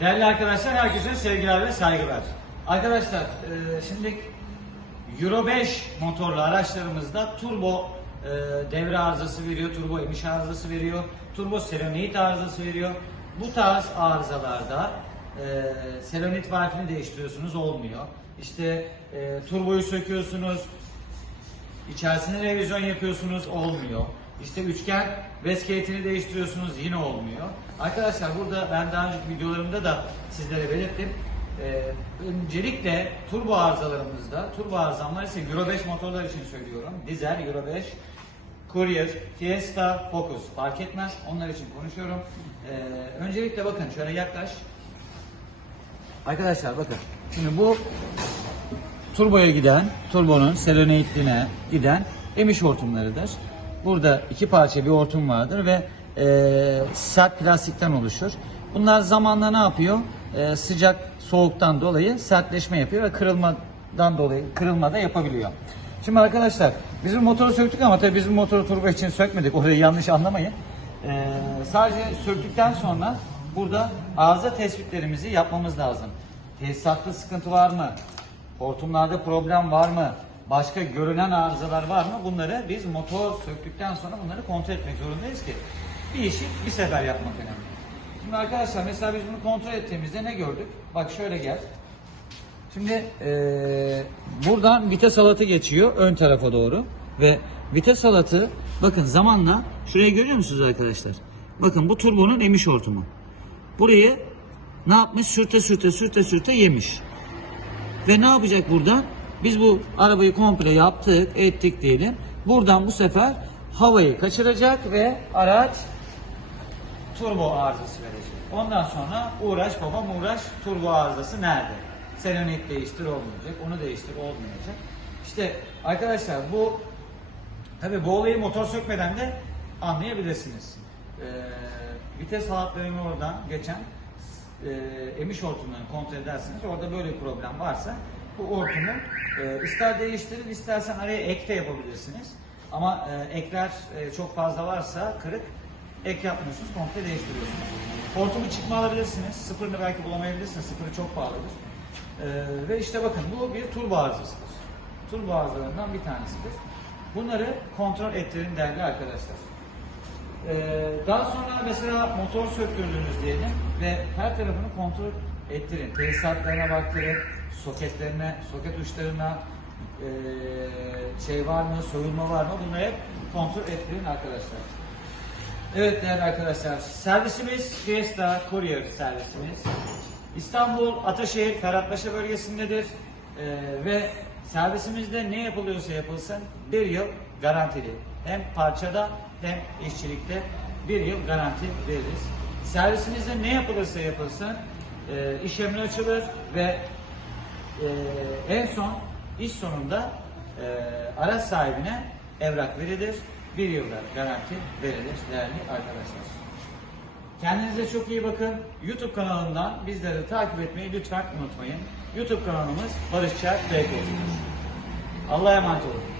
Değerli arkadaşlar, herkese sevgiler ve saygılar. Arkadaşlar, e, şimdi Euro 5 motorlu araçlarımızda turbo e, devre arızası veriyor, turbo emiş arızası veriyor, turbo selenoid arızası veriyor. Bu tarz arızalarda e, selenoid valfini değiştiriyorsunuz, olmuyor. İşte e, turboyu söküyorsunuz, İçerisine revizyon yapıyorsunuz olmuyor. İşte üçgen veskate'ini değiştiriyorsunuz yine olmuyor. Arkadaşlar burada ben daha önceki videolarımda da sizlere belirttim. Ee, öncelikle turbo arızalarımızda, turbo arızamlar ise Euro 5 motorlar için söylüyorum. Dizel Euro 5, Courier, Fiesta, Focus fark etmez. Onlar için konuşuyorum. Ee, öncelikle bakın şöyle yaklaş. Arkadaşlar bakın. Şimdi bu turboya giden, turbonun selenoidline giden emiş hortumlarıdır. Burada iki parça bir hortum vardır ve e, sert plastikten oluşur. Bunlar zamanla ne yapıyor? E, sıcak, soğuktan dolayı sertleşme yapıyor ve kırılmadan dolayı kırılma da yapabiliyor. Şimdi arkadaşlar biz bu motoru söktük ama tabii biz bu motoru turbo için sökmedik. Orayı yanlış anlamayın. E, sadece söktükten sonra burada arıza tespitlerimizi yapmamız lazım. Tesisatta sıkıntı var mı? Hortumlarda problem var mı? Başka görünen arızalar var mı? Bunları biz motor söktükten sonra bunları kontrol etmek zorundayız ki bir işi bir sefer yapmak önemli. Şimdi arkadaşlar mesela biz bunu kontrol ettiğimizde ne gördük? Bak şöyle gel. Şimdi eee, buradan vites halatı geçiyor ön tarafa doğru ve vites halatı bakın zamanla şurayı görüyor musunuz arkadaşlar? Bakın bu turbonun emiş hortumu. Burayı ne yapmış? Sürte sürte sürte sürte yemiş. Ve ne yapacak buradan? Biz bu arabayı komple yaptık, ettik diyelim. Buradan bu sefer havayı kaçıracak ve araç turbo arızası verecek. Ondan sonra uğraş babam uğraş turbo arızası nerede? Selenoid değiştir olmayacak, onu değiştir olmayacak. İşte arkadaşlar bu tabi bu olayı motor sökmeden de anlayabilirsiniz. Ee, vites halatlarının oradan geçen e, emiş hortumlarını kontrol edersiniz. Orada böyle bir problem varsa bu hortumu e, ister değiştirin istersen araya ek de yapabilirsiniz. Ama e, ekler e, çok fazla varsa kırık ek yapmıyorsunuz komple değiştiriyorsunuz. Hortumu çıkma alabilirsiniz. Sıfırını belki bulamayabilirsiniz. Sıfırı çok pahalıdır. E, ve işte bakın bu bir turbo arızasıdır. Turbo arızalarından bir tanesidir. Bunları kontrol ettirin değerli arkadaşlar. Ee, daha sonra mesela motor söktürdünüz diyelim ve her tarafını kontrol ettirin. Tesisatlarına baktırın, soketlerine, soket uçlarına ee, şey var mı, soyulma var mı bunları hep kontrol ettirin arkadaşlar. Evet değerli arkadaşlar, servisimiz Fiesta Courier servisimiz. İstanbul Ataşehir Ferhatpaşa bölgesindedir Ee, ve servisimizde ne yapılıyorsa yapılsın bir yıl garantili. Hem parçada hem işçilikte bir yıl garanti veririz. Servisimizde ne yapılırsa yapılsın e, iş emri açılır ve e, en son iş sonunda e, araç sahibine evrak verilir. Bir yılda garanti verilir değerli arkadaşlar. Kendinize çok iyi bakın. YouTube kanalından bizleri takip etmeyi lütfen unutmayın. YouTube kanalımız Barış Çer. Allah'a emanet olun.